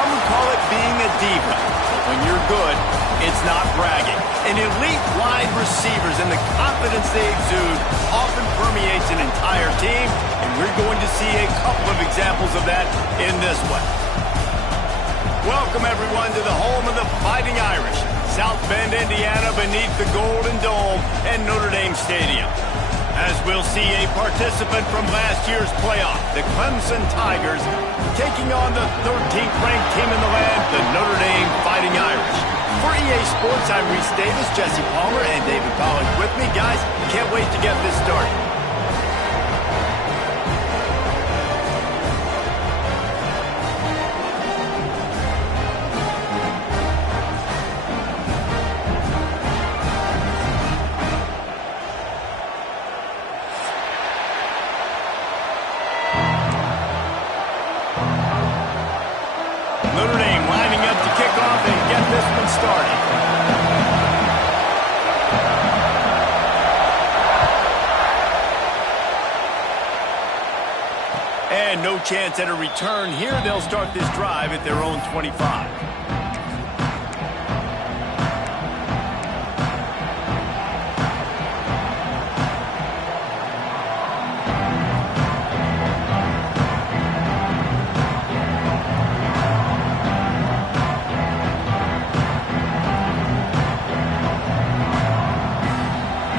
Some would call it being a diva. When you're good, it's not bragging. And elite wide receivers and the confidence they exude often permeates an entire team, and we're going to see a couple of examples of that in this one. Welcome, everyone, to the home of the Fighting Irish, South Bend, Indiana, beneath the Golden Dome and Notre Dame Stadium. As we'll see a participant from last year's playoff, the Clemson Tigers, taking on the 13th ranked team in the land, the Notre Dame Fighting Irish. For EA Sports, I'm Reese Davis, Jesse Palmer, and David Pollack with me. Guys, can't wait to get this started. Notre Dame lining up to kick off and get this one started. And no chance at a return here. They'll start this drive at their own 25.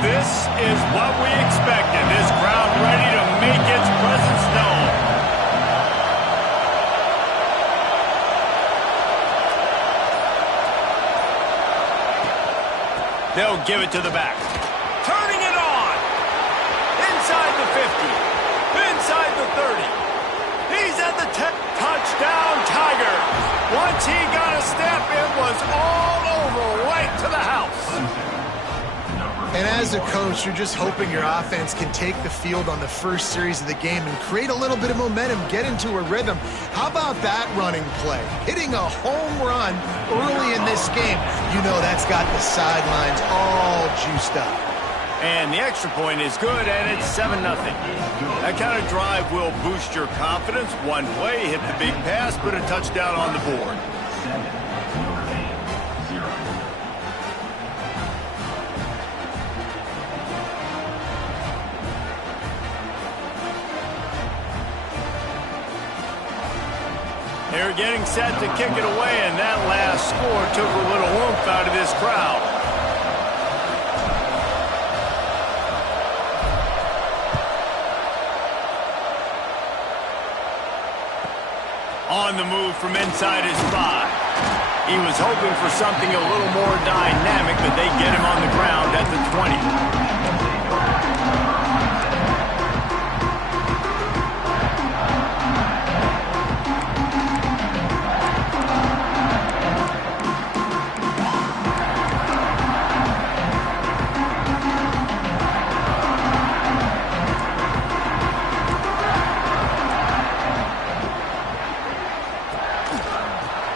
This is what we expected. This crowd ready to make its presence known. They'll give it to the back. Turning it on. Inside the 50. Inside the 30. He's at the 10. Touchdown, Tigers. Once he got a step, it was all over, right to the house. And as a coach, you're just hoping your offense can take the field on the first series of the game and create a little bit of momentum, get into a rhythm. How about that running play? Hitting a home run early in this game. You know that's got the sidelines all juiced up. And the extra point is good, and it's 7-0. That kind of drive will boost your confidence. One play, hit the big pass, put a touchdown on the board. They're getting set to kick it away, and that last score took a little oomph out of this crowd. On the move from inside his 5. He was hoping for something a little more dynamic, but they get him on the ground at the 20.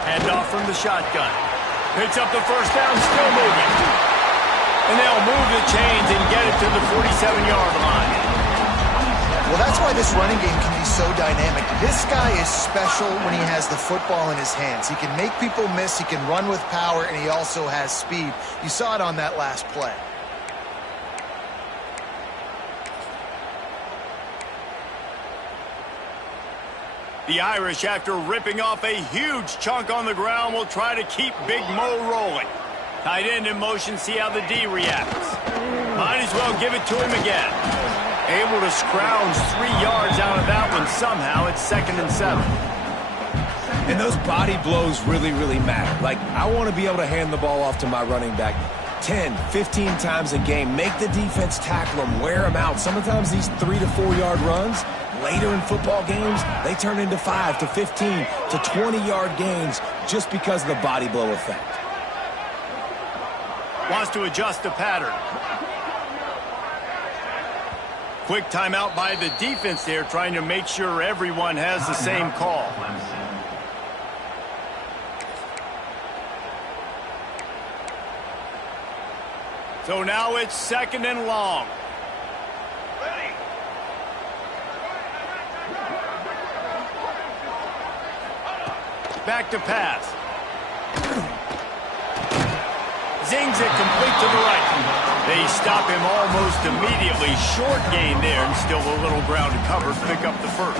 Handoff from the shotgun. Picks up the first down, still moving. And they'll move the chains and get it to the 47-yard line. Well, that's why this running game can be so dynamic. This guy is special when he has the football in his hands. He can make people miss, he can run with power, and he also has speed. You saw it on that last play. The Irish, after ripping off a huge chunk on the ground, will try to keep Big Mo rolling. Tight end in motion, see how the D reacts. Might as well give it to him again. Able to scrounge 3 yards out of that one somehow. It's 2nd and 7. And those body blows really, really matter. Like, I want to be able to hand the ball off to my running back 10, 15 times a game. Make the defense tackle him, wear him out. Sometimes these 3 to 4 yard runs, later in football games, they turn into 5 to 15 to 20-yard gains just because of the body blow effect. Wants to adjust the pattern. Quick timeout by the defense there, trying to make sure everyone has the same call. So now it's 2nd and long. back to pass. Zings it complete to the right. They stop him almost immediately. Short gain there, and still a little ground to cover to pick up the first.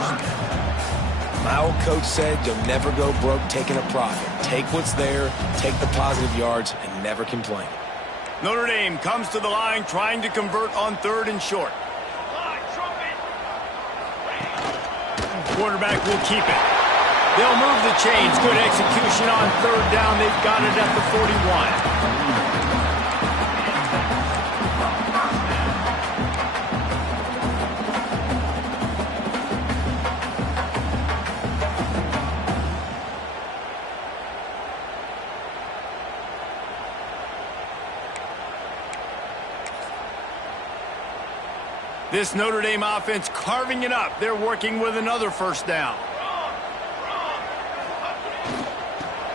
My old coach said you'll never go broke taking a profit. Take what's there, take the positive yards, and never complain. Notre Dame comes to the line trying to convert on 3rd and short. Quarterback will keep it. They'll move the chains. Good execution on 3rd down. They've got it at the 41. This Notre Dame offense carving it up. They're working with another first down.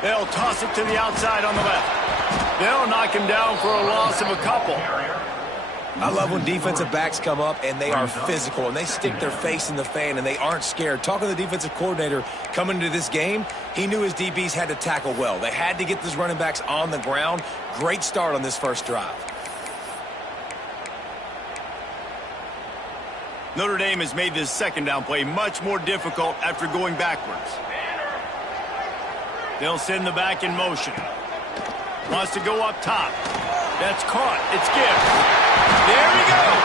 They'll toss it to the outside on the left. They'll knock him down for a loss of a couple. I love when defensive backs come up and they are physical and they stick their face in the fan and they aren't scared. Talking to the defensive coordinator coming into this game, he knew his DBs had to tackle well. They had to get those running backs on the ground. Great start on this first drive. Notre Dame has made this second down play much more difficult after going backwards. They'll send the back in motion. Wants to go up top. That's caught. It's Gibbs. There he goes.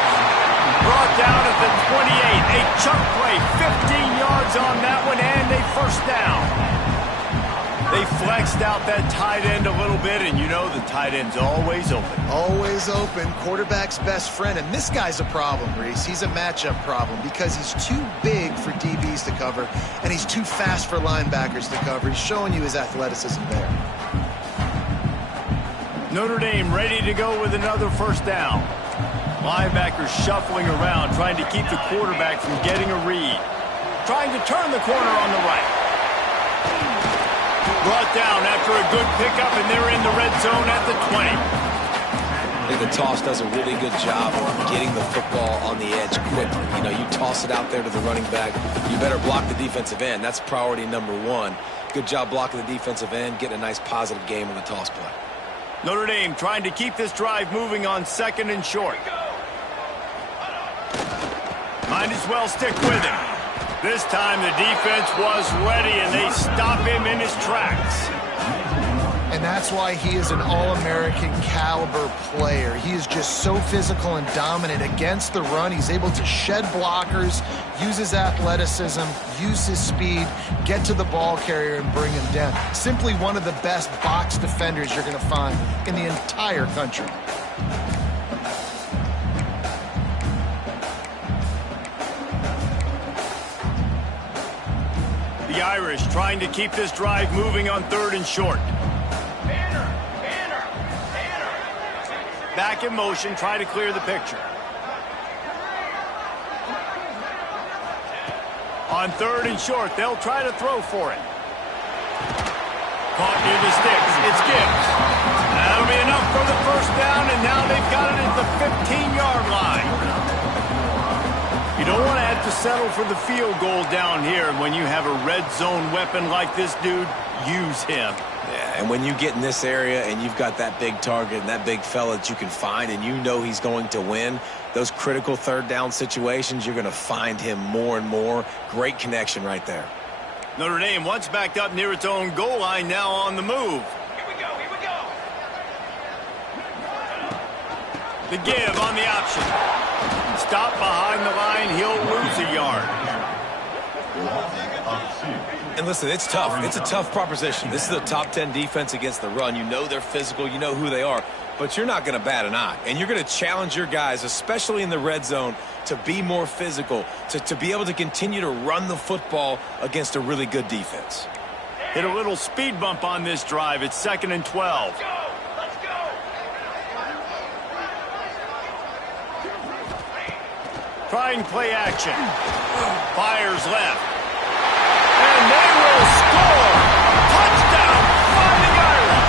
Brought down at the 28. A chunk play. 15 yards on that one, and a first down. They flexed out that tight end a little bit, and you know the tight end's always open. Always open. Quarterback's best friend. And this guy's a problem, Reese. He's a matchup problem because he's too big for DBs to cover, and he's too fast for linebackers to cover. He's showing you his athleticism there. Notre Dame ready to go with another first down. Linebackers shuffling around, trying to keep the quarterback from getting a read. Trying to turn the corner on the right. Brought down after a good pickup, and they're in the red zone at the 20. I think the toss does a really good job of getting the football on the edge quickly. You know, you toss it out there to the running back, you better block the defensive end. That's priority number one. Good job blocking the defensive end, getting a nice positive game on the toss play. Notre Dame trying to keep this drive moving on 2nd and short. Might as well stick with him. This time the defense was ready, and they stop him in his tracks. And that's why he is an All-American caliber player. He is just so physical and dominant against the run. He's able to shed blockers, use his athleticism, use his speed, get to the ball carrier and bring him down. Simply one of the best box defenders you're going to find in the entire country. The Irish trying to keep this drive moving on 3rd and short. Back in motion, try to clear the picture. On 3rd and short, they'll try to throw for it. Caught near the sticks. It's Gibbs. That'll be enough for the first down, and now they've got it at the 15-yard line. You don't want to have to settle for the field goal down here. When you have a red zone weapon like this dude, use him. Yeah, and when you get in this area and you've got that big target and that big fella that you can find and you know he's going to win, those critical 3rd down situations, you're going to find him more and more. Great connection right there. Notre Dame once backed up near its own goal line, now on the move. Here we go, here we go. The give on the option. Stop behind the line, he'll lose a yard. And listen, it's tough. It's a tough proposition. This is a top 10 defense against the run. You know they're physical. You know who they are. But you're not going to bat an eye. And you're going to challenge your guys, especially in the red zone, to be more physical, to be able to continue to run the football against a really good defense. Hit a little speed bump on this drive. It's 2nd and 12. Let's go. Trying play action. Fires left. And they will score. Touchdown, Fighting Irish.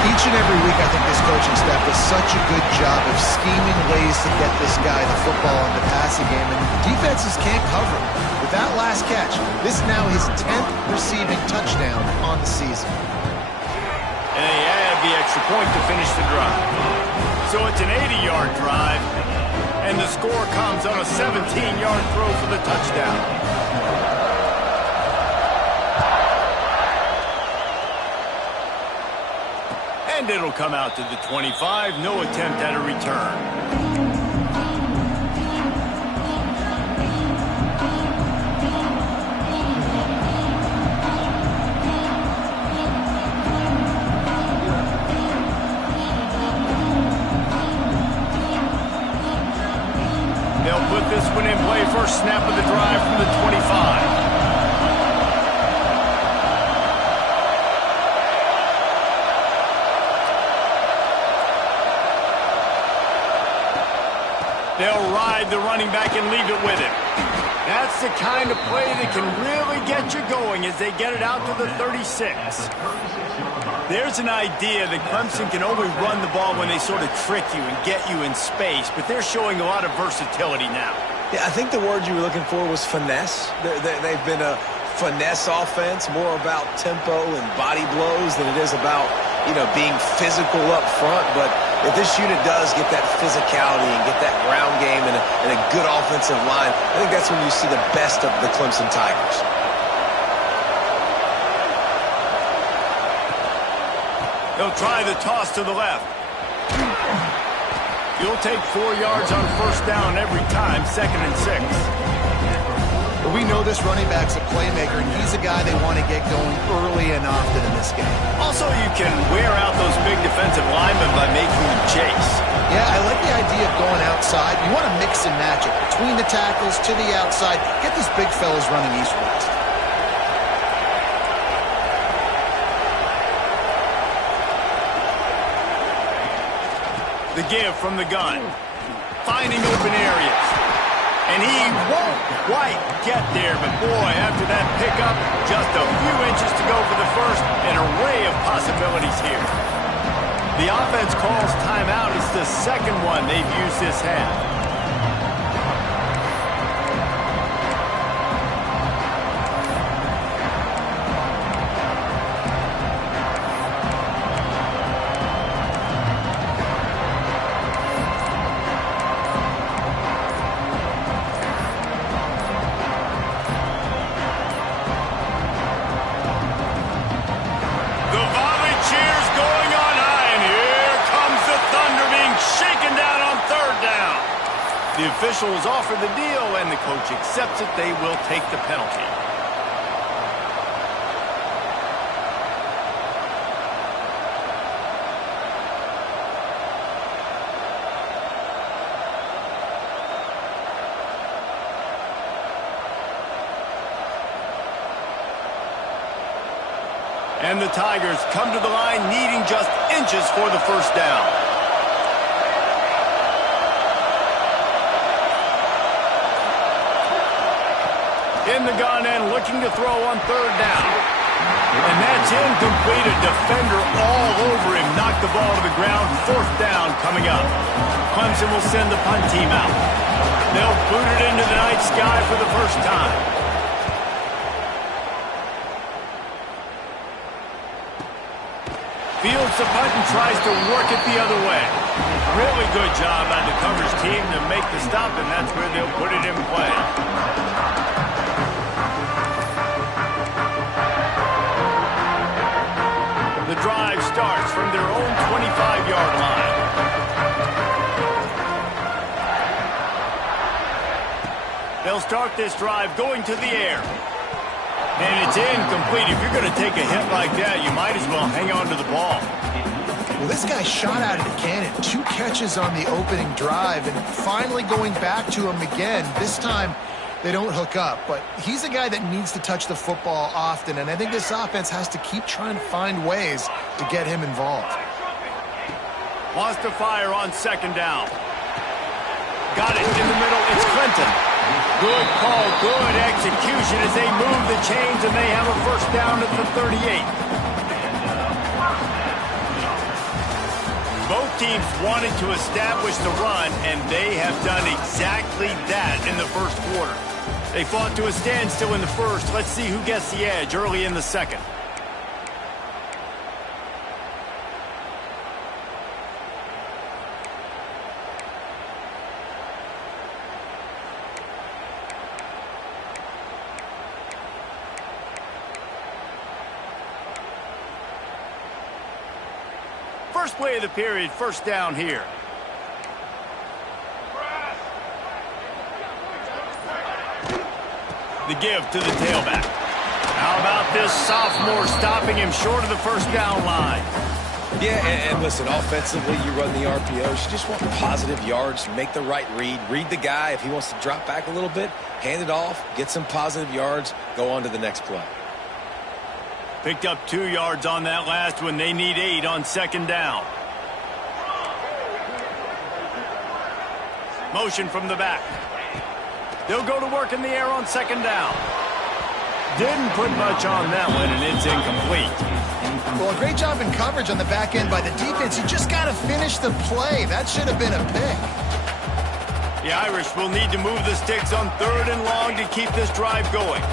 Each and every week, I think this coaching staff does such a good job of scheming ways to get this guy the football in the passing game, and defenses can't cover him. With that last catch, this is now his 10th receiving touchdown on the season. And they add the extra point to finish the drive. So it's an 80-yard drive, and the score comes on a 17-yard throw for the touchdown. And it'll come out to the 25. No attempt at a return. They'll put this one in play. First snap of the drive from the 25. They'll ride the running back and leave it with him. That's the kind of play that can really get you going as they get it out to the 36. There's an idea that Clemson can only run the ball when they sort of trick you and get you in space, but they're showing a lot of versatility now. Yeah, I think the word you were looking for was finesse. They've been a finesse offense, more about tempo and body blows than it is about, being physical up front. But if this unit does get that physicality and get that ground game and a good offensive line, I think that's when you see the best of the Clemson Tigers. They'll try the toss to the left. You'll take 4 yards on first down every time, 2nd and 6. But we know this running back's a playmaker, and he's a guy they want to get going early and often in this game. Also, you can wear out those big defensive linemen by making them chase. Yeah, I like the idea of going outside. You want to mix and match it between the tackles to the outside. Get these big fellas running east-west. The give from the gun. Finding open areas. And he won't quite get there, but boy, after that pickup, just a few inches to go for the first, an array of possibilities here. The offense calls timeout. It's the second one they've used this half. The officials offer the deal, and the coach accepts it. They will take the penalty. And the Tigers come to the line needing just inches for the first down. In the gun and looking to throw on third down. And that's incomplete. A defender all over him. Knocked the ball to the ground. Fourth down coming up. Clemson will send the punt team out. They'll boot it into the night sky for the first time. Fields the punt and tries to work it the other way. Really good job by the coverage team to make the stop, and that's where they'll put it in play. The drive starts from their own 25-yard line. They'll start this drive going to the air. And it's incomplete. If you're going to take a hit like that, you might as well hang on to the ball. Well, this guy shot out of the cannon. 2 catches on the opening drive, and finally going back to him again. This time, they don't hook up, but he's a guy that needs to touch the football often, and I think this offense has to keep trying to find ways to get him involved. Wants to fire on second down. Got it in the middle. It's Clinton. Good call, good execution as they move the chains, and they have a first down at the 38. teams wanted to establish the run, and they have done exactly that in the first quarter. They fought to a standstill in the first. Let's see who gets the edge early in the second. First play of the period, first down here. The give to the tailback. How about this sophomore stopping him short of the first down line? Yeah, and listen, offensively, you run the RPOs. You just want positive yards, make the right read the guy. If he wants to drop back a little bit, hand it off, get some positive yards, go on to the next play. Picked up 2 yards on that last one. They need 8 on second down. Motion from the back. They'll go to work in the air on second down. Didn't put much on that one, and it's incomplete. Well, a great job in coverage on the back end by the defense. You just got to finish the play. That should have been a pick. The Irish will need to move the sticks on third and long to keep this drive going.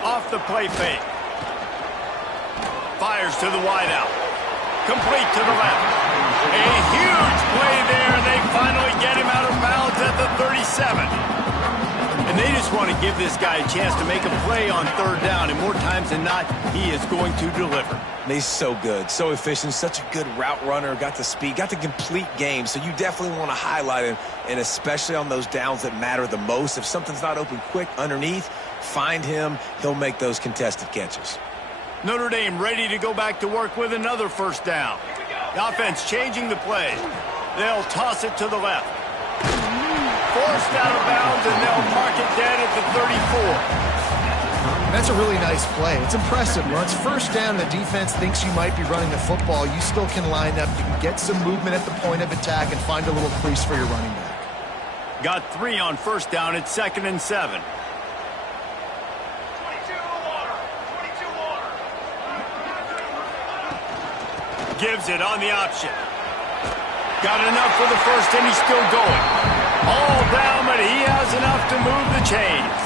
Off the play fake. Fires to the wideout. Complete to the left. A huge play there, and they finally get him out of bounds at the 37. And they just want to give this guy a chance to make a play on third down, and more times than not, he is going to deliver. He's so good, so efficient, such a good route runner, got the speed, got the complete game, so you definitely want to highlight him, and especially on those downs that matter the most. If something's not open quick underneath, find him, he'll make those contested catches. Notre Dame ready to go back to work with another first down. The offense changing the play. They'll toss it to the left. Forced out of bounds, and they'll mark it dead at the 34. That's a really nice play. It's impressive. Once first down, the defense thinks you might be running the football. You still can line up. You can get some movement at the point of attack and find a little crease for your running back. Got 3 on first down at 2nd and 7. Gives it on the option. Got enough for the first, and he's still going. All down, but he has enough to move the chains.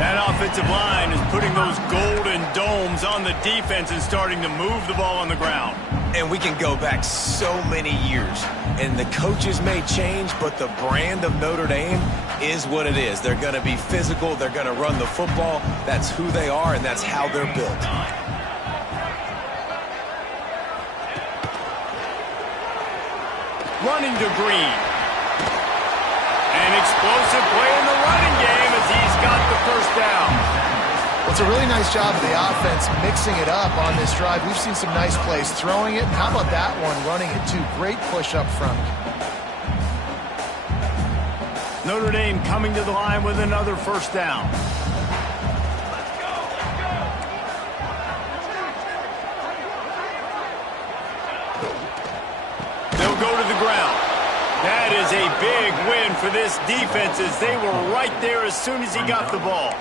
That offensive line is putting those golden domes on the defense and starting to move the ball on the ground. And we can go back so many years, and the coaches may change, but the brand of Notre Dame is what it is. They're going to be physical. They're going to run the football. That's who they are, and that's how they're built. Running to Green. An explosive play in the running game as he's got the first down. Well, it's a really nice job of the offense mixing it up on this drive. We've seen some nice plays throwing it. And how about that one, running it too? Great push up front. Notre Dame coming to the line with another first down. They'll go to the ground. That is a big win for this defense as they were right there as soon as he got the ball.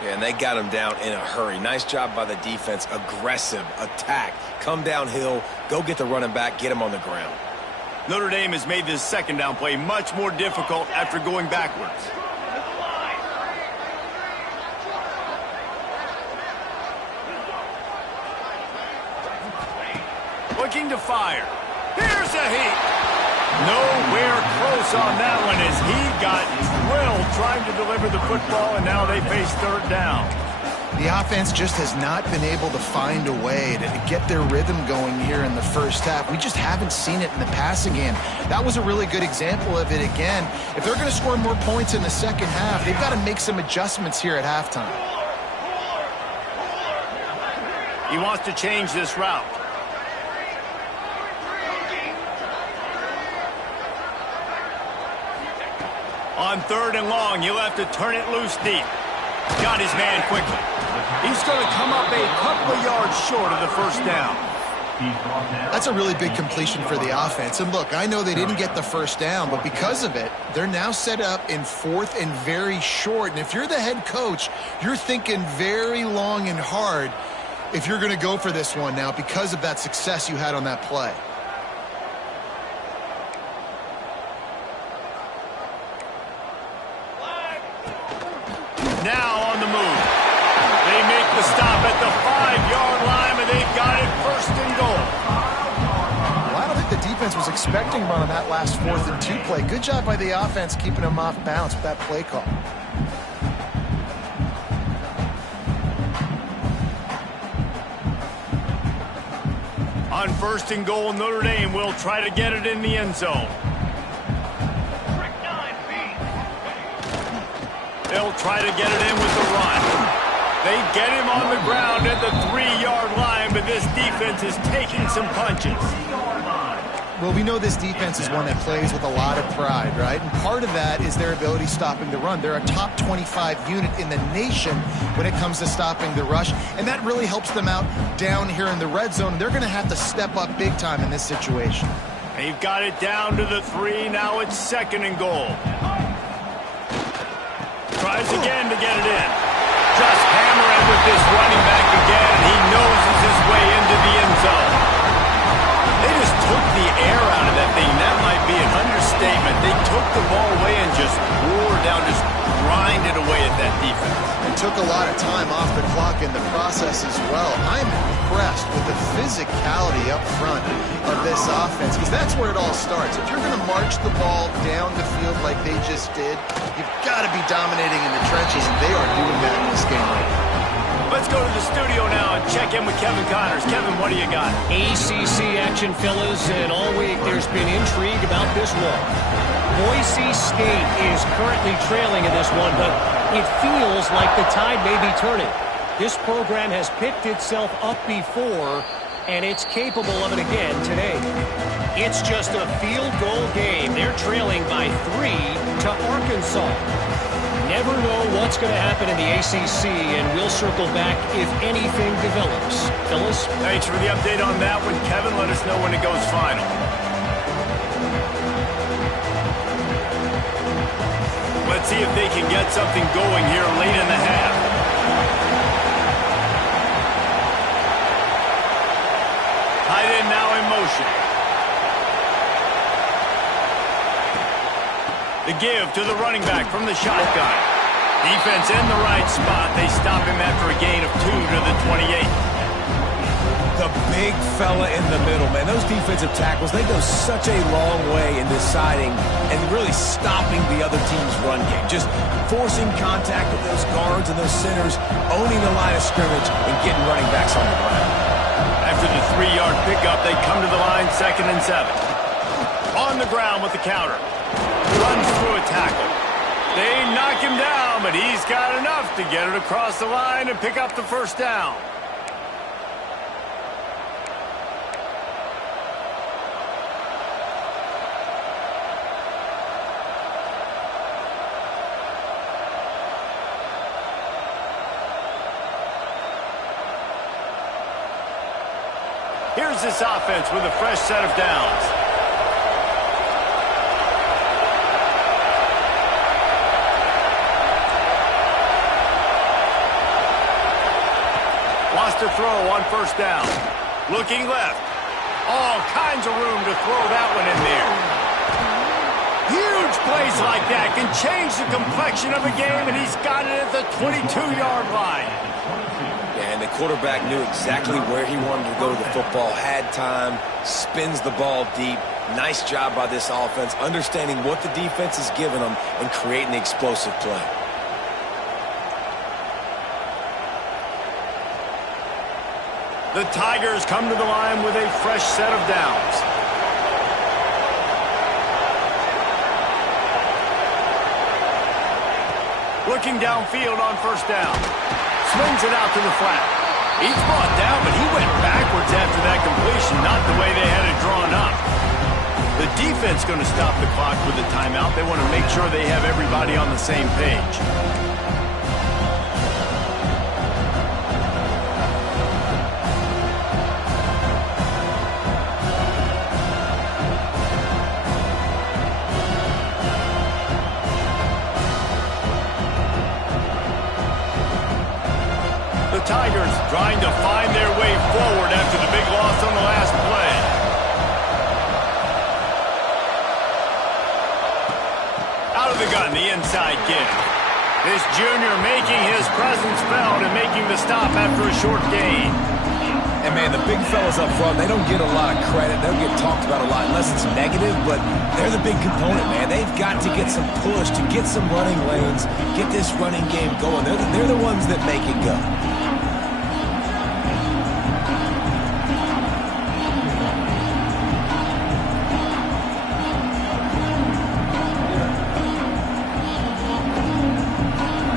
Yeah, and they got him down in a hurry. Nice job by the defense. Aggressive attack. Come downhill. Go get the running back. Get him on the ground. Notre Dame has made this second down play much more difficult after going backwards. Looking to fire. Here's a heat. Nowhere close on that one as he got drilled trying to deliver the football, and now they face third down. The offense just has not been able to find a way to get their rhythm going here in the first half. We just haven't seen it in the passing game. That was a really good example of it again. If they're going to score more points in the second half, they've got to make some adjustments here at halftime. He wants to change this route. On third and long, he'll have to turn it loose deep. Got his man quickly. He's going to come up a couple of yards short of the first down. That's a really big completion for the offense. And look, I know they didn't get the first down, but because of it, they're now set up in 4th and very short. And if you're the head coach, you're thinking very long and hard. if you're going to go for this one now because of that success you had on that play. Now on the move. They make the stop at the 5-yard line, and they've got it 1st and goal. Well, I don't think the defense was expecting run on that last 4th and 2 play. Good job by the offense keeping them off bounds with that play call. On 1st and goal, Notre Dame will try to get it in the end zone. They'll try to get it in with the run. They get him on the ground at the 3-yard line, but this defense is taking some punches. Well, we know this defense is one that plays with a lot of pride, right? And part of that is their ability stopping the run. They're a top 25 unit in the nation when it comes to stopping the rush, and that really helps them out down here in the red zone. They're going to have to step up big time in this situation. They've got it down to the 3. Now it's 2nd and goal. Tries again to get it in. Just hammering with this running back again. He noses his way into the end zone. They just took the air out of that thing. That might be an understatement. They took the ball away and just wore down, just grinded away at that defense. It took a lot of time off the clock in the process as well. I'm impressed with the physicality up front of this offense, because that's where it all starts. If you're going to march the ball down the field like they just did, you've got to be dominating in the trenches, and they are doing that in this game right now. Let's go to the studio now and check in with Kevin Connors. Kevin, what do you got? ACC action, fellas, and all week there's been intrigue about this one. Boise State is currently trailing in this one, but it feels like the tide may be turning. This program has picked itself up before, and it's capable of it again today. It's just a field goal game. They're trailing by 3 to Arkansas. Never know what's going to happen in the ACC, and we'll circle back if anything develops. Phyllis? Thanks for the update on that one, Kevin. Let us know when it goes final. Let's see if they can get something going here late in the half. Tight end now in motion. The give to the running back from the shotgun. Defense in the right spot. They stop him after a gain of 2 to the 28. The big fella in the middle, man. Those defensive tackles, they go such a long way in deciding and really stopping the other team's run game. Just forcing contact with those guards and those centers, owning the line of scrimmage, and getting running backs on the ground. After the 3-yard pickup, they come to the line 2nd and 7. On the ground with the counter. Runs through a tackle. They knock him down, but he's got enough to get it across the line and pick up the 1st down. Here's this offense with a fresh set of downs. Wants to throw on 1st down. Looking left. All kinds of room to throw that one in there. Huge plays like that can change the complexion of a game, and he's got it at the 22-yard line. Yeah, and the quarterback knew exactly where he wanted to go to the football, had time, spins the ball deep. Nice job by this offense, understanding what the defense is giving them and creating the explosive play. The Tigers come to the line with a fresh set of downs. Looking downfield on 1st down. Swings it out to the flat. He's brought down, but he went backwards after that completion, not the way they had it drawn up. The defense going to stop the clock with a timeout. They want to make sure they have everybody on the same page. Tigers trying to find their way forward after the big loss on the last play. Out of the gun, the inside give. This junior making his presence felt and making the stop after a short gain. And, man, the big fellas up front, they don't get a lot of credit. They don't get talked about a lot unless it's negative, but they're the big component, man. They've got to get some push, to get some running lanes, get this running game going. They're the ones that make it go.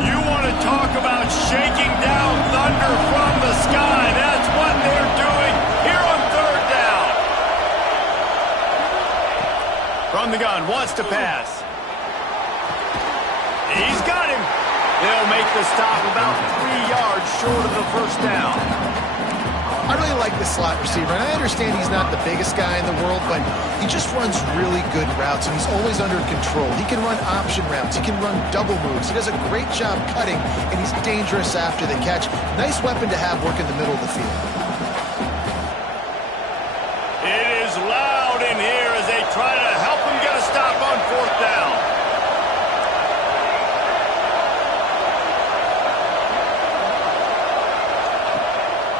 You want to talk about shaking down thunder from the sky. That's what they're doing here on third down. From the gun, wants to pass. He's got him. They'll make the stop about 3 yards short of the first down. I really like the slot receiver, and I understand he's not the biggest guy in the world, but he just runs really good routes, and he's always under control. He can run option routes. He can run double moves. He does a great job cutting, and he's dangerous after the catch. Nice weapon to have work in the middle of the field. It is loud in here as they try to help him get a stop on fourth down.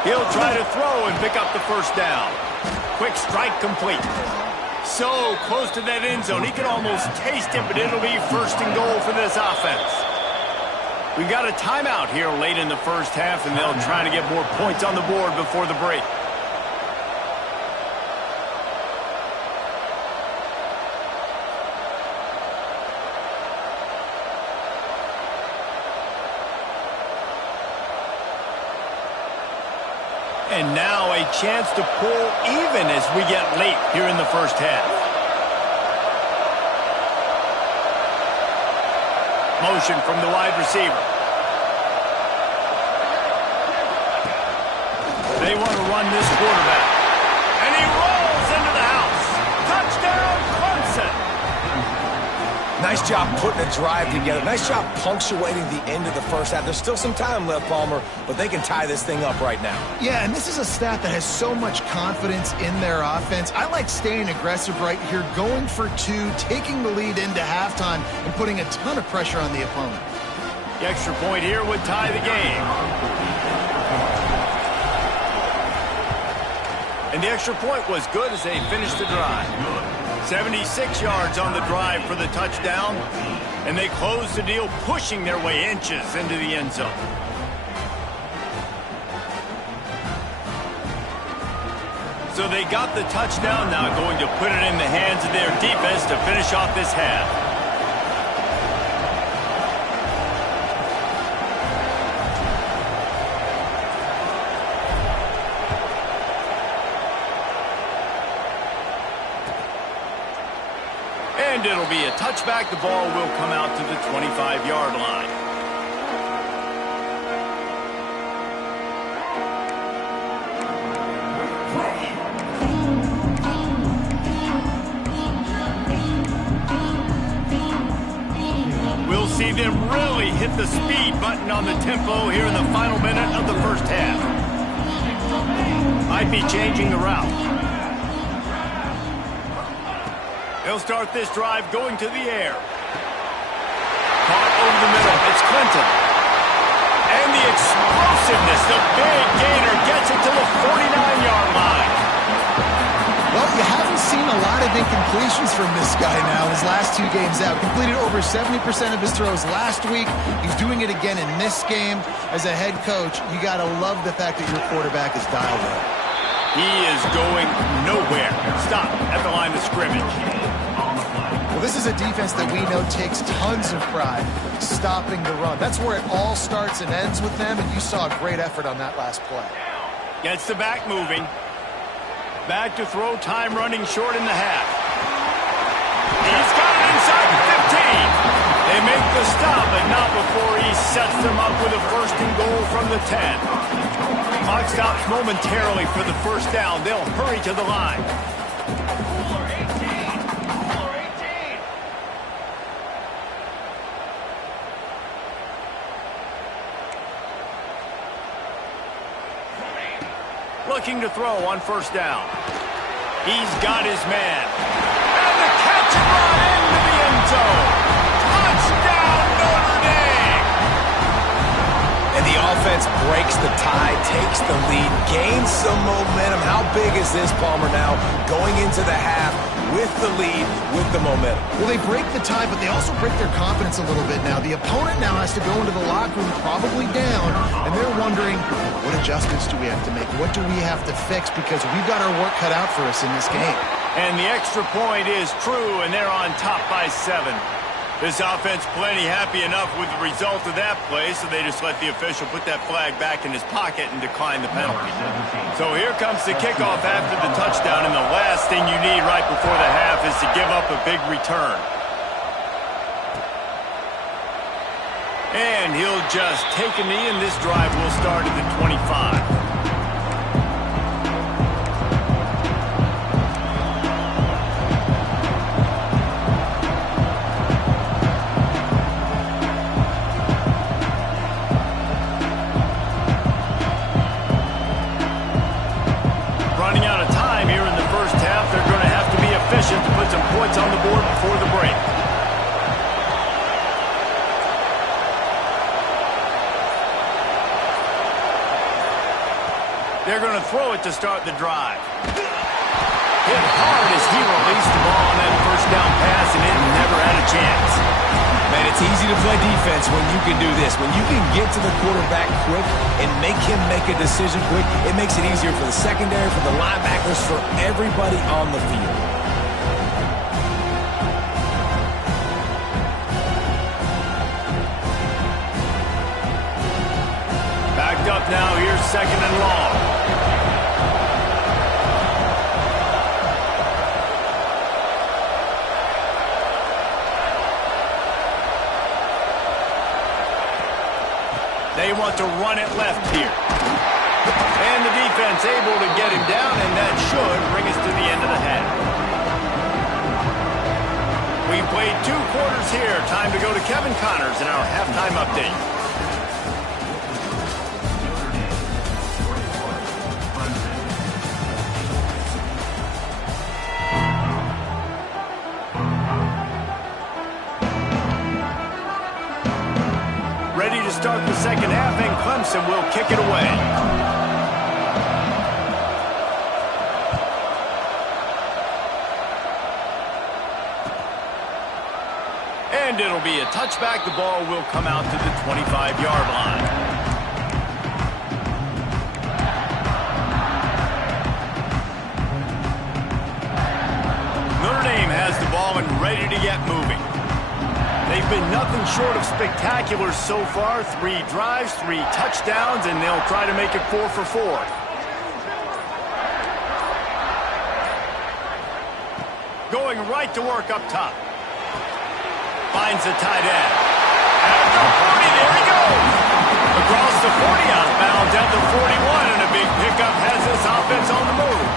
He'll try to throw and pick up the first down. Quick strike complete. So close to that end zone, he can almost taste it, but it'll be first and goal for this offense. We've got a timeout here late in the first half, and they'll try to get more points on the board before the break. And now a chance to pull even as we get late here in the first half. Motion from the wide receiver. They want to run this quarterback. And he rolls into the house. Touchdown, Clemson. Nice job putting a drive together. Nice job punctuating the end of the first half. There's still some time left, Palmer, but they can tie this thing up right now. Yeah, and this is a staff that has so much confidence in their offense. I like staying aggressive right here, going for two, taking the lead into halftime, and putting a ton of pressure on the opponent. The extra point here would tie the game. And the extra point was good as they finished the drive. 76 yards on the drive for the touchdown, and they close the deal, pushing their way inches into the end zone. So they got the touchdown, now going to put it in the hands of their defense to finish off this half. And it'll be a touchback. The ball will come out to the 25-yard line. We'll see them really hit the speed button on the tempo here in the final minute of the first half. Might be changing the route. They'll start this drive going to the air. Caught over the middle. It's Clinton. And the explosiveness, the big gainer gets it to the 49-yard line. Well, you haven't seen a lot of incompletions from this guy now his last 2 games out. Completed over 70% of his throws last week. He's doing it again in this game. As a head coach, you got to love the fact that your quarterback is dialed in. He is going nowhere. Stop at the line of scrimmage. Well, this is a defense that we know takes tons of pride stopping the run. That's where it all starts and ends with them, and you saw a great effort on that last play. Gets the back moving. Back to throw, time running short in the half. He's got it inside the 15. They make the stop, but not before he sets them up with a first and goal from the 10. Clock stops momentarily for the first down. They'll hurry to the line. Looking to throw on first down. He's got his man. And the catch and run into the end zone. Touchdown, Notre Dame! And the offense breaks the tie, takes the lead, gains some momentum. How big is this, Palmer, now going into the half with the lead, with the momentum? Well, they break the tie, but they also break their confidence a little bit now. The opponent now has to go into the locker room probably down, and they're wondering, what adjustments do we have to make? What do we have to fix? Because we've got our work cut out for us in this game. And the extra point is true, and they're on top by 7. This offense plenty happy enough with the result of that play, so they just let the official put that flag back in his pocket and decline the penalty. So here comes the kickoff after the touchdown, and the last thing you need right before the half is to give up a big return. And he'll just take a knee, and this drive will start at the 25. To put some points on the board before the break. They're going to throw it to start the drive. Hit hard as he released the ball on that first down pass, and it never had a chance. Man, it's easy to play defense when you can do this. When you can get to the quarterback quick and make him make a decision quick, it makes it easier for the secondary, for the linebackers, for everybody on the field. Backed up now, here's second and long. They want to run it left here. And the defense able to get him down, and that should bring us to the end of the half. We played 2 quarters here. Time to go to Kevin Connors in our halftime update. Ready to start the second half, and Clemson will kick it away. And it'll be a touchback. The ball will come out to the 25-yard line. Notre Dame has the ball and ready to get moving. They've been nothing short of spectacular so far. 3 drives, 3 touchdowns, and they'll try to make it 4 for 4. Going right to work up top. Finds the tight end. At the 40, there he goes. Across the 40, out of bounds at the 41, and a big pickup has this offense on the move.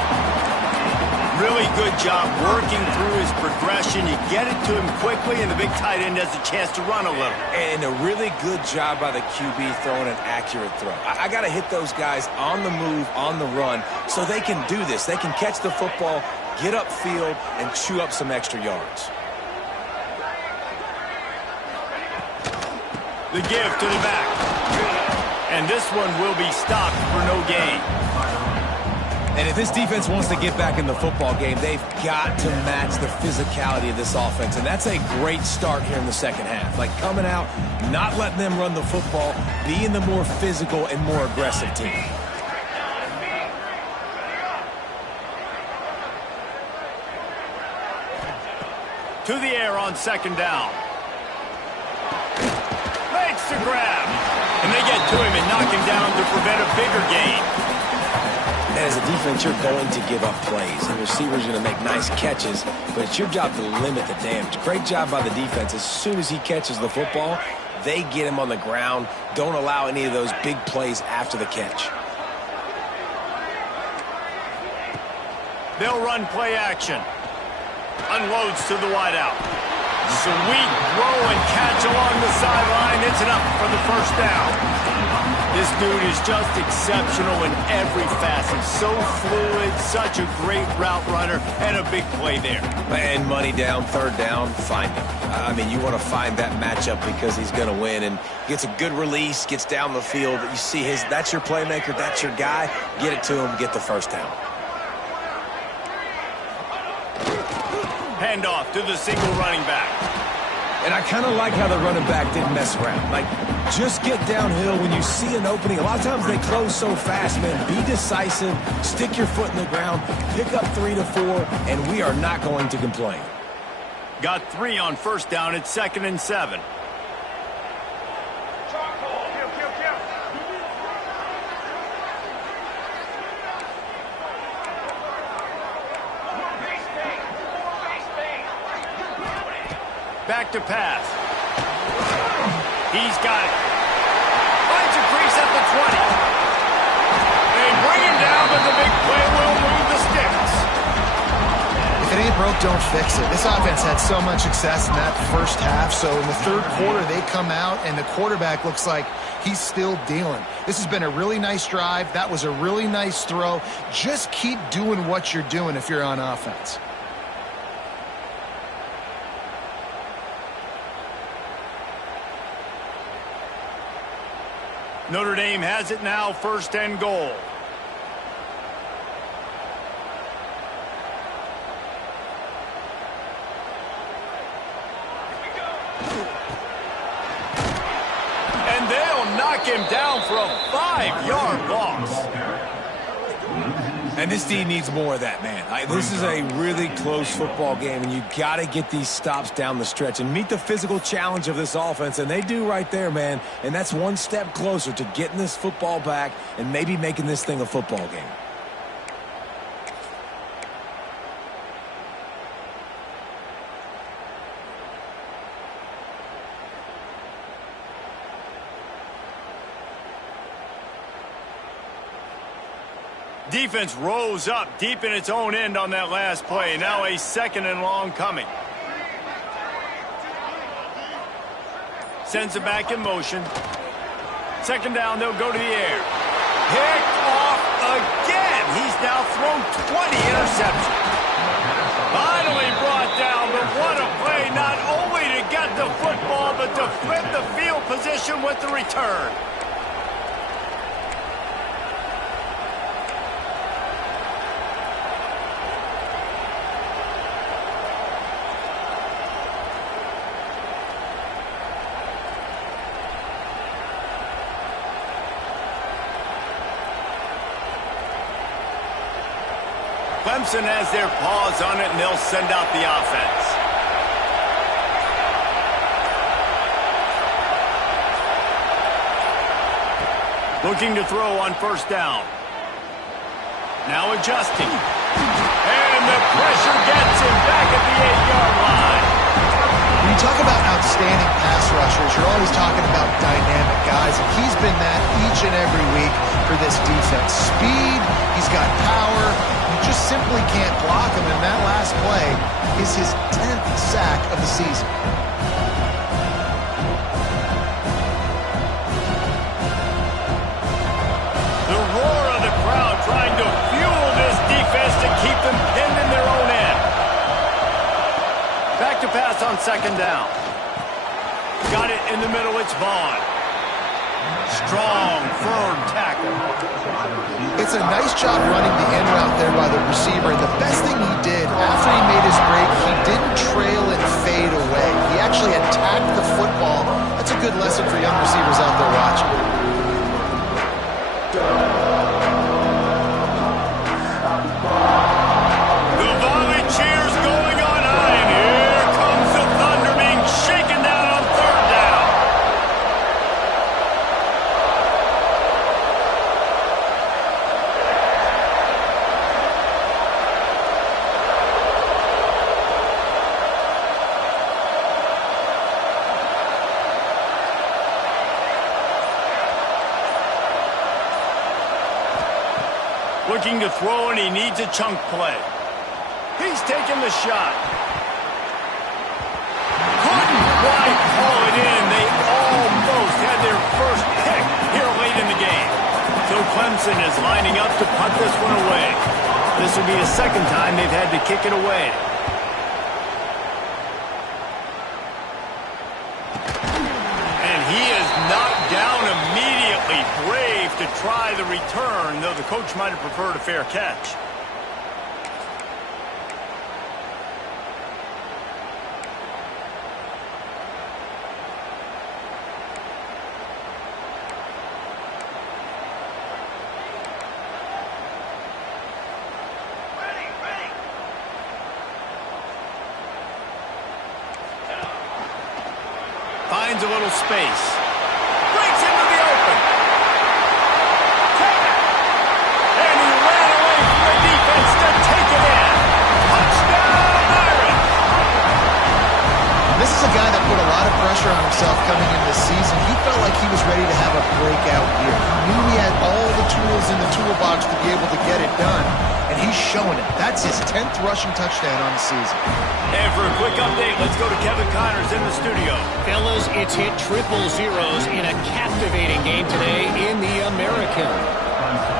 Really good job working through his progression. You get it to him quickly, and the big tight end has a chance to run a little. And a really good job by the QB throwing an accurate throw. I got to hit those guys on the move, on the run, so they can do this. They can catch the football, get upfield, and chew up some extra yards. The give to the back. And this one will be stopped for no gain. And if this defense wants to get back in the football game, they've got to match the physicality of this offense. And that's a great start here in the second half. Like coming out, not letting them run the football, being the more physical and more aggressive team. To the air on second down. Makes the grab. And they get to him and knock him down to prevent a bigger gain. As a defense, you're going to give up plays. And the receiver's going to make nice catches, but it's your job to limit the damage. Great job by the defense. As soon as he catches the football, they get him on the ground. Don't allow any of those big plays after the catch. They'll run play action. Unloads to the wideout. Sweet throw and catch along the sideline. It's enough for the first down. This dude is just exceptional in every facet. So fluid, such a great route runner, and a big play there. And money down, third down, find him. I mean, you want to find that matchup because he's going to win, and gets a good release, gets down the field. You see that's your playmaker, that's your guy. Get it to him, get the first down. Handoff to the single running back. And I kind of like how the running back didn't mess around. Like, just get downhill when you see an opening. A lot of times they close so fast, man. Be decisive, stick your foot in the ground, pick up 3 to 4, and we are not going to complain. Got 3 on first down at 2nd and 7. Back to pass. He's got it. Finds a crease at the 20. They bring him down, but the big play will move the sticks. If it ain't broke, don't fix it. This offense had so much success in that first half, so in the third quarter they come out and the quarterback looks like he's still dealing. This has been a really nice drive. That was a really nice throw. Just keep doing what you're doing if you're on offense. Notre Dame has it now, 1st and goal. And they'll knock him down for a 5-yard loss. And this D needs more of that, man. This is a really close football game, and you got to get these stops down the stretch and meet the physical challenge of this offense, and they do right there, man. And that's one step closer to getting this football back and maybe making this thing a football game. Defense rose up deep in its own end on that last play. Now a 2nd and long coming. Sends it back in motion. 2nd down, they'll go to the air. Picked off again. He's now thrown 20 interceptions. Finally brought down, but what a play, not only to get the football, but to flip the field position with the return. Clemson has their paws on it, and they'll send out the offense. Looking to throw on 1st down. Now adjusting. And the pressure gets him back at the 8-yard line. When you talk about outstanding pass rushers, you're always talking about dynamic guys, and he's been that each and every week for this defense. Speed, he's got power. You just simply can't block him, and that last play is his 10th sack of the season. The roar of the crowd trying to fuel this defense to keep them pinned in their own end. Back to pass on 2nd down. Got it in the middle, it's Vaughn. Strong, firm tackle. It's a nice job running the end route there by the receiver. And the best thing he did after he made his break, he didn't trail and fade away. He actually attacked the football. That's a good lesson for young receivers out there watching. The volley cheers going on high, and here comes the Thunder being shaken down on 3rd down. Looking to throw, and he needs a chunk play. He's taking the shot. Couldn't quite call it in. They almost had their first pick here late in the game. Clemson is lining up to punt this one away. This will be the second time they've had to kick it away. And he is knocked down immediately. Brave to try the return, though the coach might have preferred a fair catch. Finds a little space. Breaks into the open. And he ran away from the defense to take it in. Touchdown, Irish! This is a guy that put a lot of pressure on himself coming into the season. He felt like he was ready to have a breakout year. He knew he had all the tools in the toolbox to be able to get it done, and he's showing it. That's his 10th rushing touchdown on the season. And for a quick update, let's go to Kevin Connors in the studio. Fellas, it's hit triple zeros in a captivating game today in the American.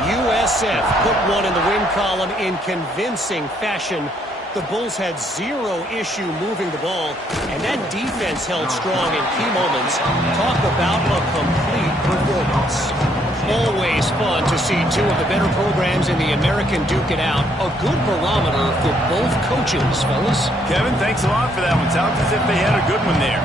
USF put one in the win column in convincing fashion. The Bulls had zero issue moving the ball, and that defense held strong in key moments. Talk about a complete performance. Always fun to see two of the better programs in the American duke it out. A good barometer for both coaches, fellas. Kevin, thanks a lot for that one. Sounds as if they had a good one there.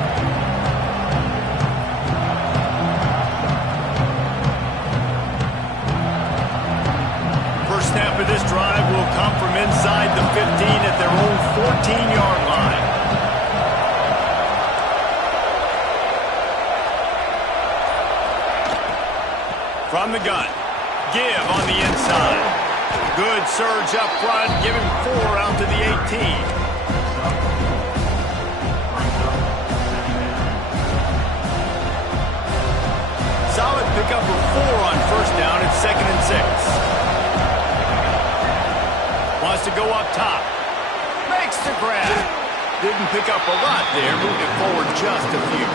First snap of this drive will come from inside the 15 at their own 14-yard line. From the gun, give on the inside. Good surge up front, give him 4 out to the 18. Solid pickup of 4 on first down at 2nd and 6. Wants to go up top. Makes the grab. Didn't pick up a lot there, moved it forward just a few.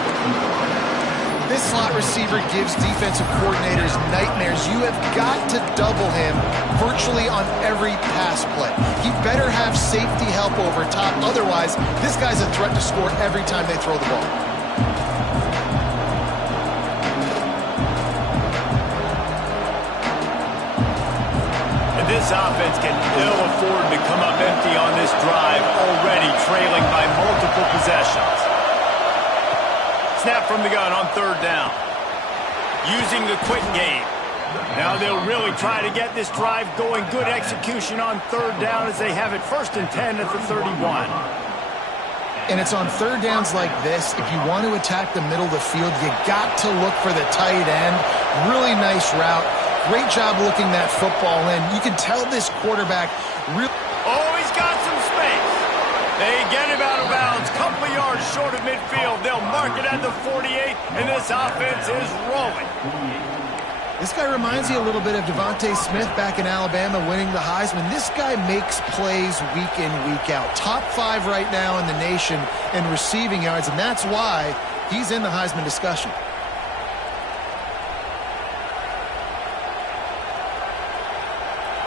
This slot receiver gives defensive coordinators nightmares. You have got to double him virtually on every pass play. He better have safety help over top. Otherwise, this guy's a threat to score every time they throw the ball. And this offense can ill afford to come up empty on this drive, already trailing by multiple possessions. Snap from the gun on 3rd down. Using the quick game. Now they'll really try to get this drive going. Good execution on 3rd down as they have it 1st and 10 at the 31. And it's on 3rd downs like this. If you want to attack the middle of the field, you got to look for the tight end. Really nice route. Great job looking that football in. You can tell this quarterback really... Oh, he's got some space. They get him out of bounds, couple of yards short of midfield. They'll mark it at the 48, and this offense is rolling. This guy reminds you a little bit of Devontae Smith back in Alabama winning the Heisman. This guy makes plays week in, week out. Top 5 right now in the nation in receiving yards, and that's why he's in the Heisman discussion.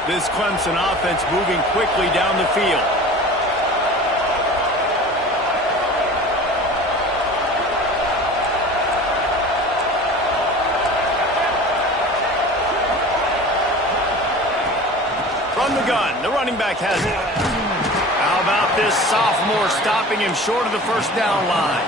This Clemson offense moving quickly down the field. From the gun, the running back has it. How about this sophomore stopping him short of the 1st down line?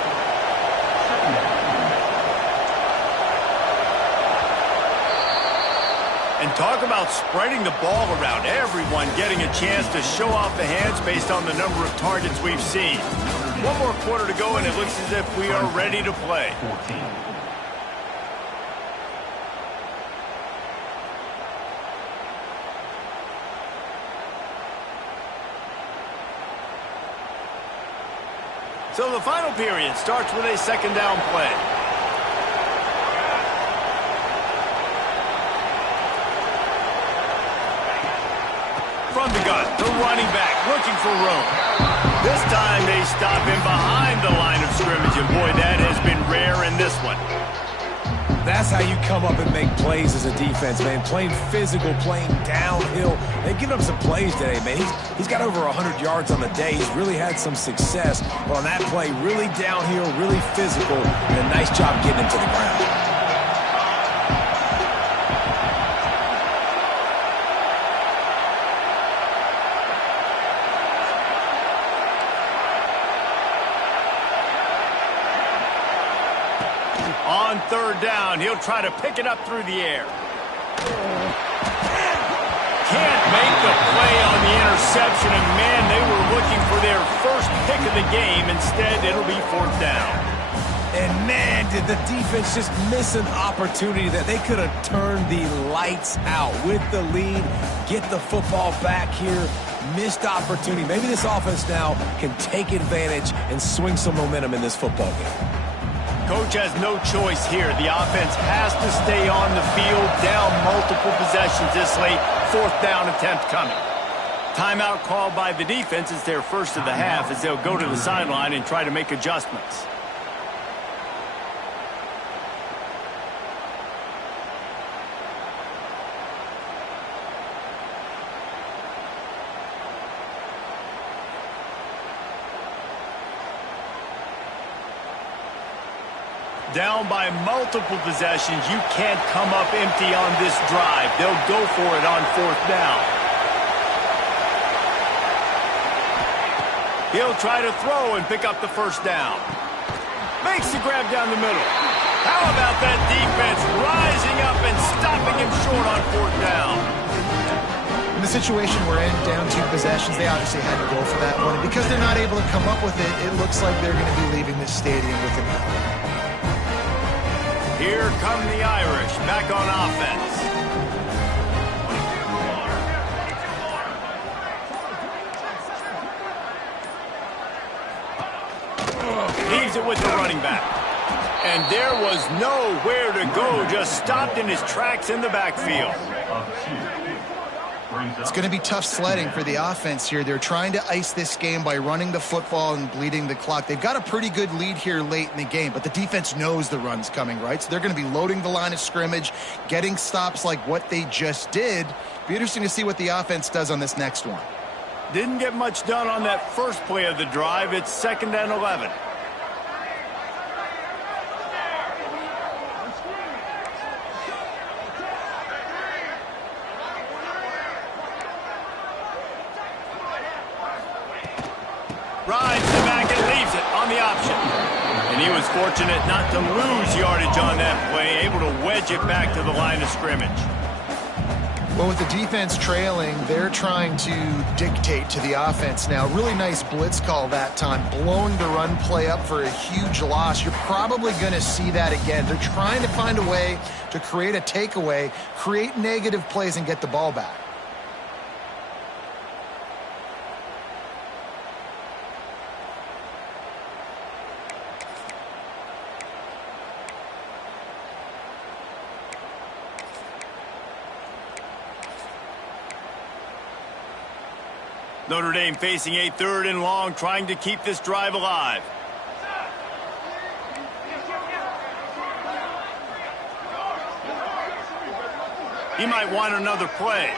And talk about spreading the ball around. Everyone getting a chance to show off the hands based on the number of targets we've seen. One more quarter to go, and it looks as if we are ready to play. So the final period starts with a 2nd down play. From the gun, the running back looking for room. This time they stop him behind the line of scrimmage, and boy, that has been rare in this one. That's how you come up and make plays as a defense, man. Playing physical, playing downhill. They've given up some plays today, man. He's got over 100 yards on the day. He's really had some success. But on that play, really downhill, really physical, and a nice job getting him to the ground. On third down, he'll try to pick it up through the air. Can't make the play on the interception, and man, they were looking for their first pick of the game. Instead, it'll be fourth down. And man, did the defense just miss an opportunity that they could have turned the lights out with the lead, get the football back here. Missed opportunity. Maybe this offense now can take advantage and swing some momentum in this football game. Coach has no choice here. The offense has to stay on the field, down multiple possessions this late. Fourth down attempt coming. Timeout called by the defense. It's their first of the half as they'll go to the sideline and try to make adjustments. Down by multiple possessions. You can't come up empty on this drive. They'll go for it on fourth down. He'll try to throw and pick up the first down. Makes the grab down the middle. How about that defense rising up and stopping him short on fourth down? In the situation we're in, down 2 possessions, they obviously had to go for that one. And because they're not able to come up with it, it looks like they're going to be leaving this stadium with an L. Here come the Irish, back on offense. Leaves it with the running back. And there was nowhere to go, just stopped in his tracks in the backfield. It's going to be tough sledding for the offense here. They're trying to ice this game by running the football and bleeding the clock. They've got a pretty good lead here late in the game, but the defense knows the run's coming, right? So they're going to be loading the line of scrimmage, getting stops like what they just did. Be interesting to see what the offense does on this next one. Didn't get much done on that first play of the drive. It's 2nd and 11. Rides the back and leaves it on the option. And he was fortunate not to lose yardage on that play, able to wedge it back to the line of scrimmage. Well, with the defense trailing, they're trying to dictate to the offense now. Really nice blitz call that time, blowing the run play up for a huge loss. You're probably going to see that again. They're trying to find a way to create a takeaway, create negative plays, and get the ball back. Notre Dame facing a 3rd and long, trying to keep this drive alive. He might want another play.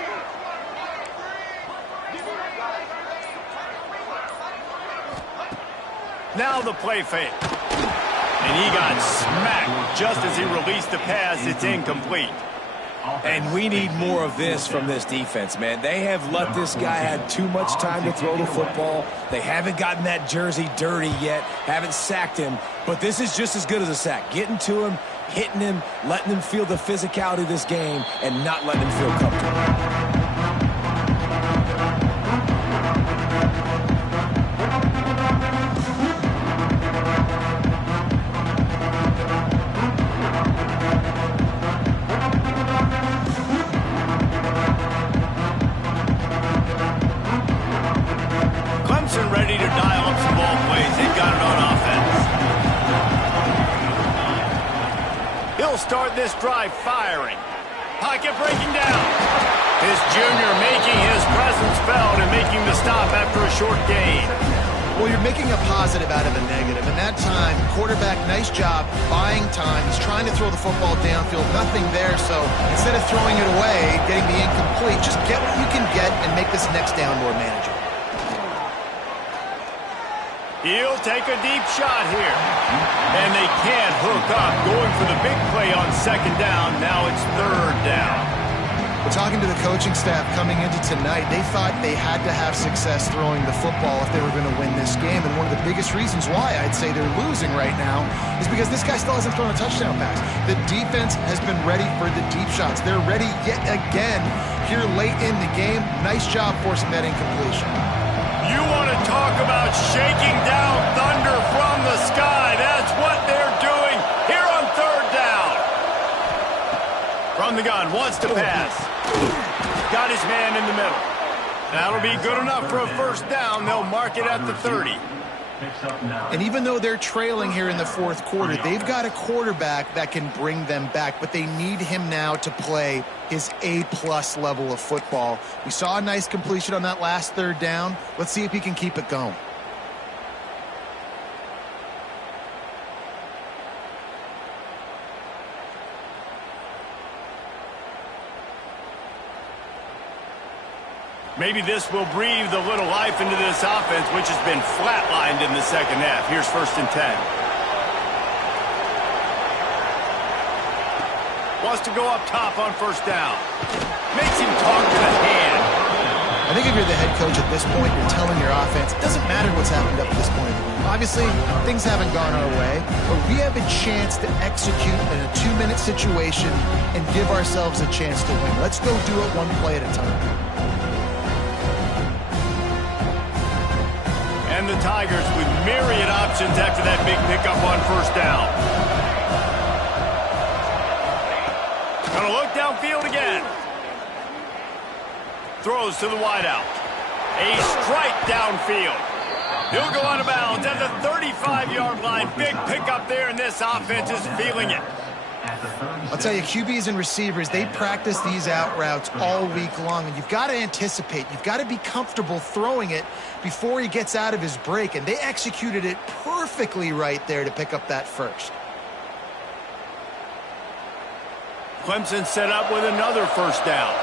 Now the play fake. And he got smacked just as he released the pass. It's incomplete. And we need more of this from this defense, man. They have let this guy have too much time to throw the football. They haven't gotten that jersey dirty yet, haven't sacked him. But this is just as good as a sack. Getting to him, hitting him, letting him feel the physicality of this game, and not letting him feel comfortable. Ready to dial up some ball plays. They've got it on offense. He'll start this drive firing. Pocket breaking down. His junior making his presence felt and making the stop after a short gain. Well, you're making a positive out of a negative. And that time, quarterback, nice job buying time. He's trying to throw the football downfield. Nothing there. So instead of throwing it away, getting the incomplete, just get what you can get and make this next down more manageable. He'll take a deep shot here. And they can't hook up. Going for the big play on second down. Now it's third down. We're talking to the coaching staff coming into tonight. They thought they had to have success throwing the football if they were going to win this game. And one of the biggest reasons why I'd say they're losing right now is because this guy still hasn't thrown a touchdown pass. The defense has been ready for the deep shots. They're ready yet again here late in the game. Nice job forcing that incompletion. You want to talk about shaking down thunder from the sky. That's what they're doing here on third down. From the gun, wants to pass. Got his man in the middle. That'll be good enough for a first down. They'll mark it at the 30. And even though they're trailing here in the fourth quarter, they've got a quarterback that can bring them back, but they need him now to play his A-plus level of football. We saw a nice completion on that last third down. Let's see if he can keep it going. Maybe this will breathe a little life into this offense, which has been flatlined in the second half. Here's 1st and 10. Wants to go up top on first down. Makes him talk to the hand. I think if you're the head coach at this point, you're telling your offense, it doesn't matter what's happened up to this point. Obviously, things haven't gone our way, but we have a chance to execute in a 2-minute situation and give ourselves a chance to win. Let's go do it one play at a time. And the Tigers with myriad options after that big pickup on first down. Gonna look downfield again. Throws to the wideout. A strike downfield. He'll go out of bounds at the 35-yard line. Big pickup there, and this offense is feeling it. I'll tell you, QBs and receivers, they practice these out routes all week long, and you've got to anticipate. You've got to be comfortable throwing it before he gets out of his break, and they executed it perfectly right there to pick up that first. Clemson set up with another first down.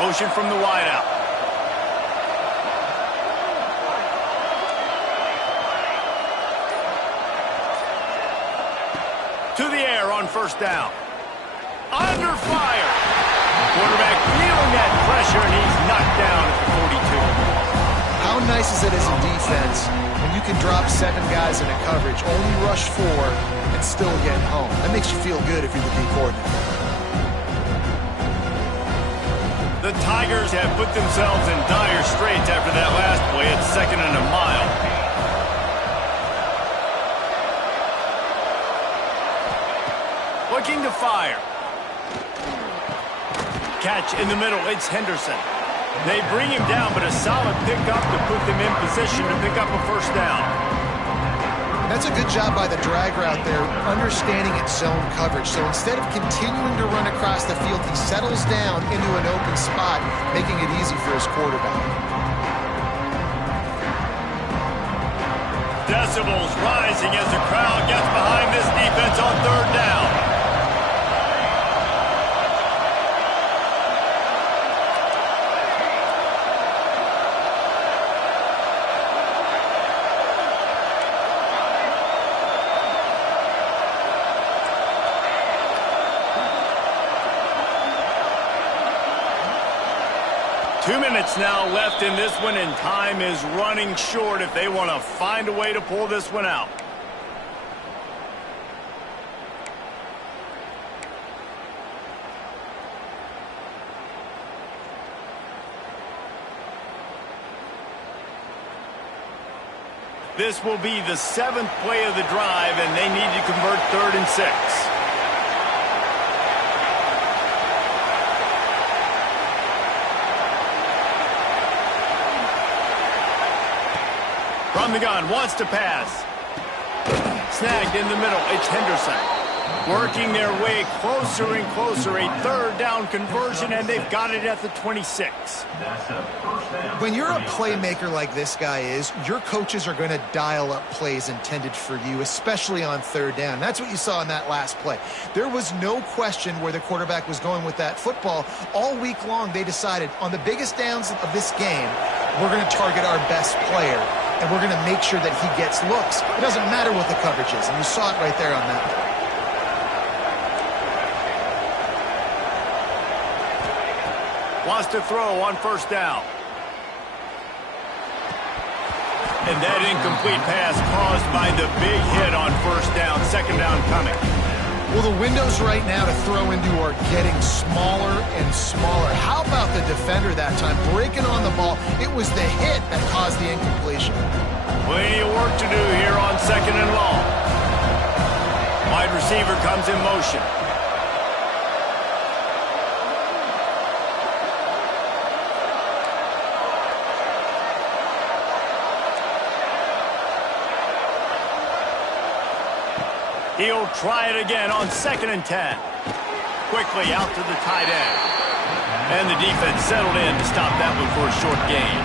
Motion from the wideout. To the air on first down. Under fire. Quarterback feeling that pressure, and he's knocked down at the 42. How nice is it as a defense when you can drop 7 guys in a coverage, only rush 4, and still get home? That makes you feel good if you're the D coordinator. The Tigers have put themselves in dire straits after that last play at 2nd and a mile. Looking to fire. Catch in the middle. It's Henderson. They bring him down, but a solid pickup to put them in position to pick up a first down. That's a good job by the drag route there, understanding its zone coverage. So instead of continuing to run across the field, he settles down into an open spot, making it easy for his quarterback. Decibels rising as the crowd gets behind this defense on third down. Now left in this one, and time is running short if they want to find a way to pull this one out. This will be the 7th play of the drive, and they need to convert 3rd and 6. From the gun, wants to pass. Snagged in the middle, it's Henderson. Working their way closer and closer, a third down conversion, and they've got it at the 26. When you're a playmaker like this guy is, your coaches are going to dial up plays intended for you, especially on third down. That's what you saw in that last play. There was no question where the quarterback was going with that football. All week long, they decided on the biggest downs of this game, we're going to target our best player, and we're going to make sure that he gets looks. It doesn't matter what the coverage is, and you saw it right there on that play. Wants to throw on first down. And that incomplete pass caused by the big hit on first down. Second down coming. Well, the windows right now to throw into are getting smaller and smaller. How about the defender that time breaking on the ball? It was the hit that caused the incompletion. Plenty of work to do here on second and long. Wide receiver comes in motion. He'll try it again on 2nd and 10. Quickly out to the tight end. And the defense settled in to stop that one for a short gain.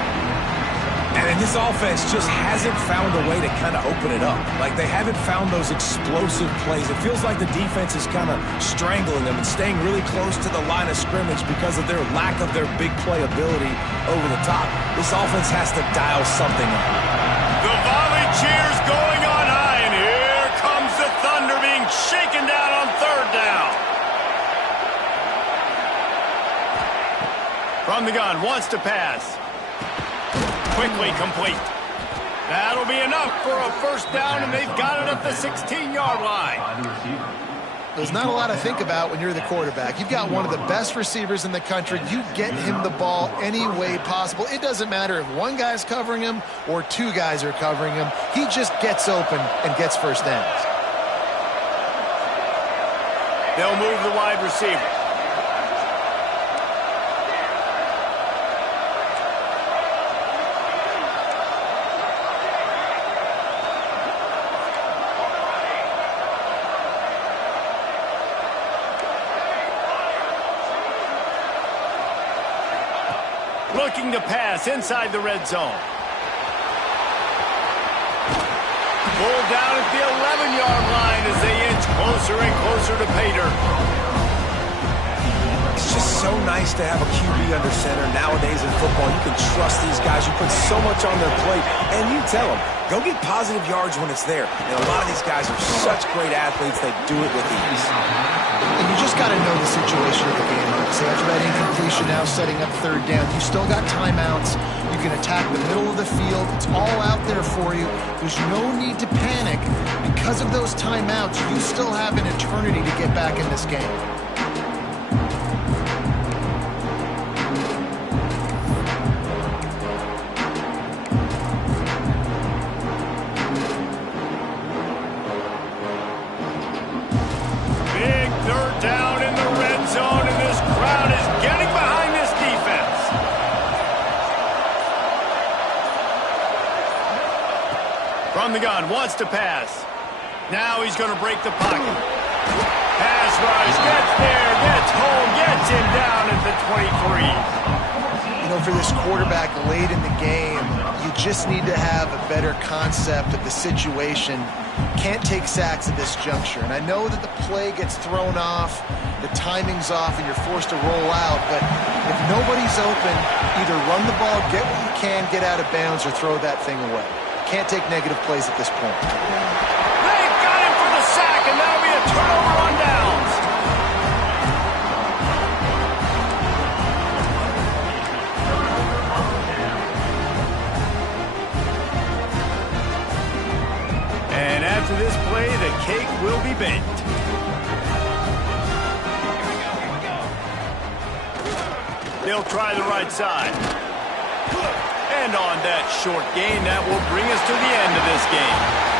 And this offense just hasn't found a way to kind of open it up. Like, they haven't found those explosive plays. It feels like the defense is kind of strangling them and staying really close to the line of scrimmage because of their lack of their big play ability over the top. This offense has to dial something up. The volley cheers going on high, and here comes the Thunder being shaken down on third down. From the gun, wants to pass. Quickly complete. That'll be enough for a first down, and they've got it at the 16-yard line. There's not a lot to think about when you're the quarterback. You've got one of the best receivers in the country. You get him the ball any way possible. It doesn't matter if one guy's covering him or two guys are covering him. He just gets open and gets first downs. They'll move the wide receiver. Looking to pass inside the red zone. Pulled down at the 11-yard line as they inch closer and closer to pay dirt. It's just so nice to have a QB under center. Nowadays in football, you can trust these guys. You put so much on their plate, and you tell them, go get positive yards when it's there. And a lot of these guys are such great athletes, they do it with ease. And you just got to know the situation of the game. So after that incompletion, now setting up third down, you still got timeouts. You can attack the middle of the field. It's all out there for you. There's no need to panic. Because of those timeouts, you still have an eternity to get back in this game. From the gun, wants to pass. Now he's going to break the pocket. Pass rush, gets there, gets home, gets him down at the 23. You know, for this quarterback late in the game, you just need to have a better concept of the situation. Can't take sacks at this juncture. And I know that the play gets thrown off, the timing's off, and you're forced to roll out. But if nobody's open, either run the ball, get what you can, get out of bounds, or throw that thing away. Can't take negative plays at this point. They've got him for the sack, and that'll be a turnover on downs. And after this play, the cake will be baked. They'll try the right side. And on that short gain, that will bring us to the end of this game.